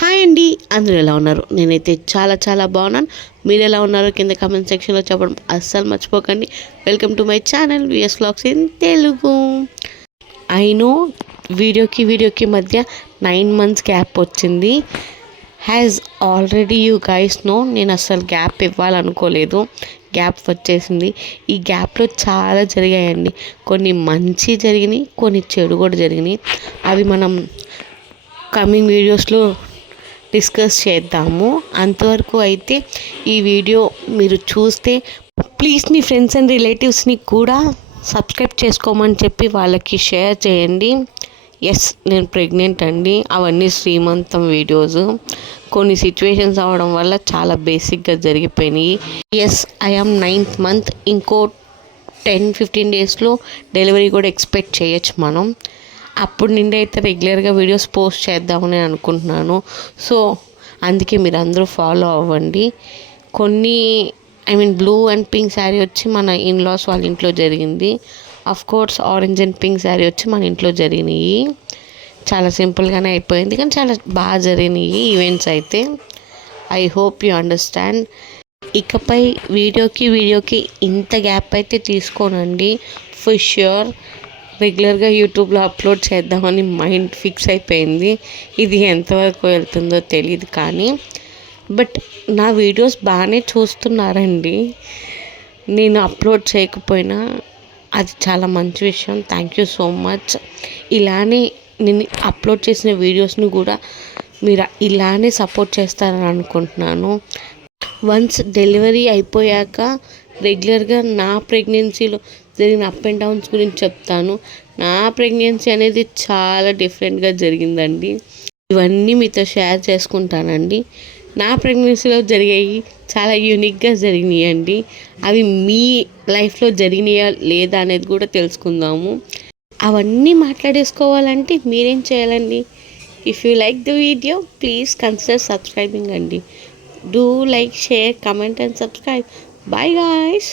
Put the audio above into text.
Hi అండి, అందరూ ఎలా ఉన్నారు? నేనైతే చాలా చాలా బాగున్నాను. మీరు ఎలా ఉన్నారో కింద కామెంట్ సెక్షన్లో చెప్పడం అస్సలు మర్చిపోకండి. Welcome to my channel VS vlogs in Telugu. ఐ నో వీడియోకి మధ్య 9 months గ్యాప్ వచ్చింది. Has already you guys know, నేను అస్సలు గ్యాప్ ఇవ్వాలనుకోలేదు. గ్యాప్ వచ్చేసింది. ఈ గ్యాప్లో చాలా జరిగాయండి. కొన్ని మంచి జరిగినాయి, కొన్ని చెడు కూడా జరిగినాయి. అవి మనం కమింగ్ వీడియోస్లో డిస్కస్ చేద్దాము. అంతవరకు అయితే ఈ వీడియో మీరు చూస్తే ప్లీజ్ మీ ఫ్రెండ్స్ అండ్ రిలేటివ్స్ని కూడా సబ్స్క్రైబ్ చేసుకోమని చెప్పి వాళ్ళకి షేర్ చేయండి. ఎస్, నేను ప్రెగ్నెంట్ అండి. అవన్నీ శ్రీమంతం వీడియోస్. కొన్ని సిచ్యువేషన్స్ అవ్వడం వల్ల చాలా బేసిక్గా జరిగిపోయినాయి. Yes, I am 9th month. ఇంకో 10-15 daysలో డెలివరీ కూడా ఎక్స్పెక్ట్ చేయొచ్చు మనం. అప్పుడు నుండి అయితే రెగ్యులర్గా వీడియోస్ పోస్ట్ చేద్దామని అనుకుంటున్నాను. సో అందుకే మీరు అందరూ ఫాలో అవ్వండి. కొన్ని బ్లూ అండ్ పింక్ శారీ వచ్చి మన ఇన్లాస్ వాళ్ళ ఇంట్లో జరిగింది. Of course orange and pink sari వచ్చి మన ఇంట్లో జరిగినాయి. చాలా సింపుల్గానే అయిపోయింది, కానీ చాలా బాగా జరిగినాయి ఈవెంట్స్ అయితే. I hope you understand. ఇకపై వీడియోకి ఇంత గ్యాప్ అయితే తీసుకోనండి. ఫర్ ష్యూర్ రెగ్యులర్గా యూట్యూబ్లో అప్లోడ్ చేద్దామని మైండ్ ఫిక్స్ అయిపోయింది. ఇది ఎంతవరకు వెళ్తుందో తెలియదు, కానీ బట్ నా వీడియోస్ బాగానే చూస్తున్నారండి. నేను అప్లోడ్ చేయకపోయినా అది చాలా మంచి విషయం. Thank you so much. ఇలానే నేను అప్లోడ్ చేసిన వీడియోస్ని కూడా మీరు ఇలానే సపోర్ట్ చేస్తారని అనుకుంటున్నాను. వన్స్ డెలివరీ అయిపోయాక రెగ్యులర్గా నా ప్రెగ్నెన్సీలో జరిగిన అప్ అండ్ డౌన్స్ గురించి చెప్తాను. నా ప్రెగ్నెన్సీ అనేది చాలా డిఫరెంట్గా జరిగిందండి. ఇవన్నీ మీతో షేర్ చేసుకుంటానండి. నా ప్రెగ్నెన్సీలో జరిగాయి చాలా యూనిక్గా జరిగినాయండి. అవి మీ లైఫ్లో జరిగినాయా లేదా అనేది కూడా తెలుసుకుందాము. అవన్నీ మాట్లాడేసుకోవాలంటే మీరేం చేయాలండి? If you like the video please consider subscribing అండి. Do like, share, comment and subscribe. Bye guys.